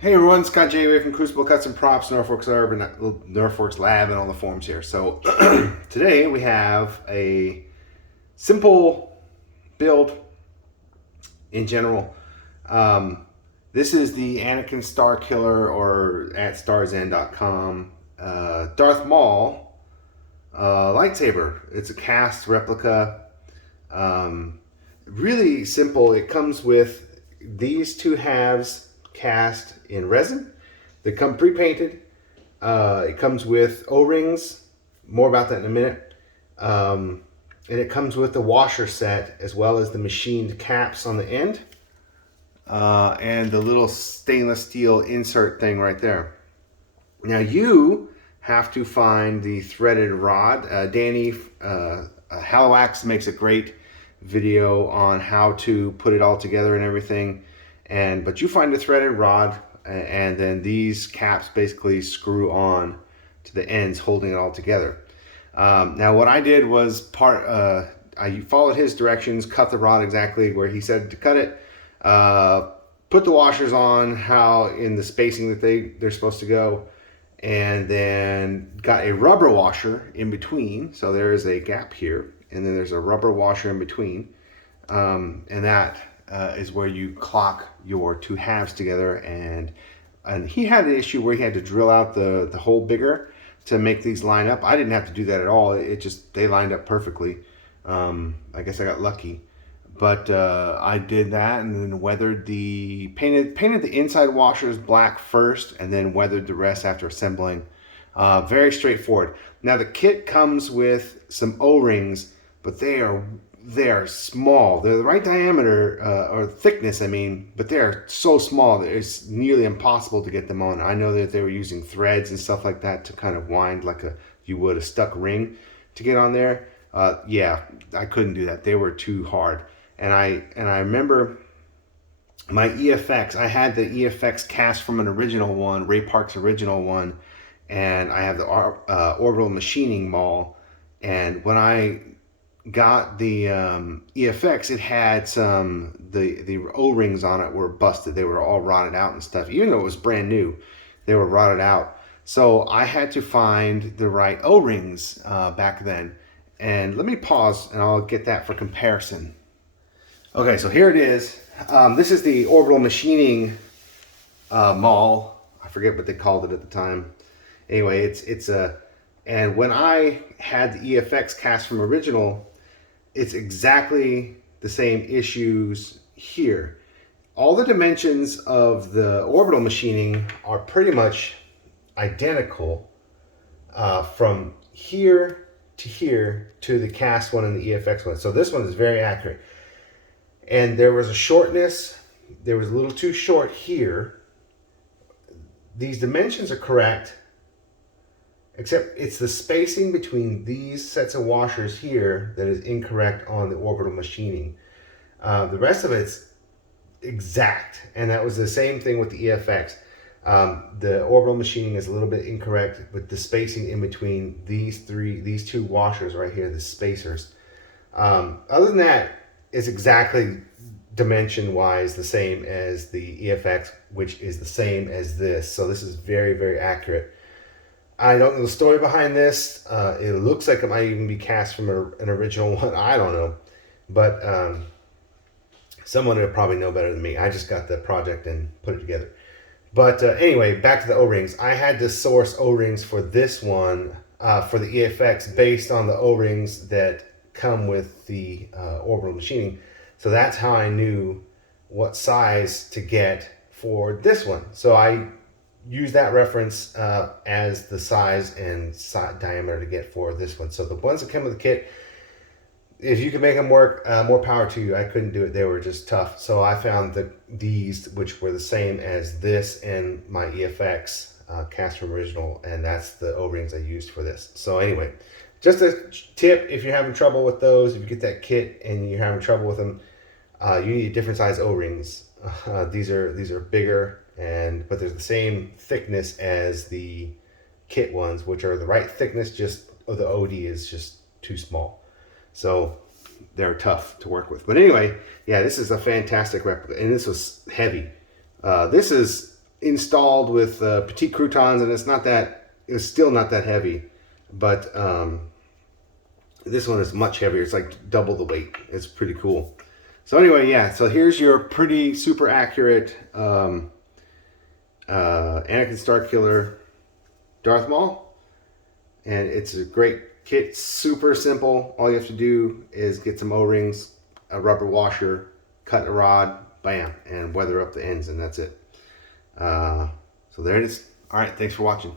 Hey everyone, Scott J. Way from Crucible Cuts and Props, Norfolk's Urban, Norfolk's Lab, and all the forums here. So today we have a simple build in general. Um, this is the Anakin Starkiller, or at starzan.com, Darth Maul lightsaber. It's a cast replica. Um, Really simple. It comes with these two halves cast in resin. They come pre-painted. It comes with O-rings. More about that in a minute. And it comes with the washer set as well as the machined caps on the end and the little stainless steel insert thing right there. Now you have to find the threaded rod. Danny Halawax makes a great video on how to put it all together and everything. But you find a threaded rod, and then these caps basically screw on to the ends, holding it all together. Now what I did was I followed his directions, cut the rod exactly where he said to cut it, put the washers on how in the spacing that they're supposed to go, and then got a rubber washer in between. So there is a gap here, and then there's a rubber washer in between, and that is where you clock your two halves together. And he had an issue where he had to drill out the hole bigger to make these line up. I didn't have to do that at all. It just, they lined up perfectly. I guess I got lucky. But I did that and then painted the inside washers black first and then weathered the rest after assembling. Very straightforward. Now the kit comes with some O-rings, but they are small. They're the right diameter or thickness, I mean, but they are so small that it's nearly impossible to get them on. I know that they were using threads and stuff like that to kind of wind like you would a stuck ring to get on there. Yeah, I couldn't do that. They were too hard. And I remember my EFX. I had the EFX cast from an original one, Ray Park's original one, and I have the orbital machining maul. And when I got the EFX, it had the O-rings on it were busted. They were all rotted out and stuff. Even though it was brand new, they were rotted out. So I had to find the right O-rings back then. And let me pause and I'll get that for comparison. Okay, so here it is. This is the orbital machining maul. I forget what they called it at the time. Anyway, it's a, and when I had the EFX cast from original, it's exactly the same issues here. All the dimensions of the orbital machining are pretty much identical from here to the cast one and the EFX one. So this one is very accurate. And there was a shortness. There was a little too short here. These dimensions are correct, except it's the spacing between these sets of washers here that is incorrect on the orbital machining. The rest of it's exact, and that was the same thing with the EFX. The orbital machining is a little bit incorrect with the spacing in between these two washers right here, the spacers. Other than that, it's exactly dimension-wise the same as the EFX, which is the same as this. So this is very, very accurate. I don't know the story behind this. It looks like it might even be cast from an original one. I don't know. But someone would probably know better than me. I just got the project and put it together. But anyway, back to the O-rings. I had to source O-rings for this one, for the EFX, based on the O-rings that come with the orbital machining. So that's how I knew what size to get for this one. So I use that reference as the size and diameter to get for this one. So the ones that come with the kit, if you can make them work, more power to you. I couldn't do it. They were just tough. So I found these, which were the same as this and my EFX cast from original, and that's the O-rings I used for this. So anyway, just a tip, if you're having trouble with those, if you get that kit and you're having trouble with them, you need different size O-rings. These are bigger, but they're the same thickness as the kit ones, which are the right thickness, just the OD is just too small. So they're tough to work with. But anyway, yeah, this is a fantastic replica, and this was heavy. This is installed with petite croutons, and it's still not that heavy, but this one is much heavier. It's like double the weight. It's pretty cool. So anyway, yeah, so here's your pretty super accurate Anakin Starkiller Darth Maul, and it's a great kit. Super simple. All you have to do is get some O-rings, a rubber washer, cut a rod, bam, and weather up the ends, and that's it. So there it is. All right, thanks for watching.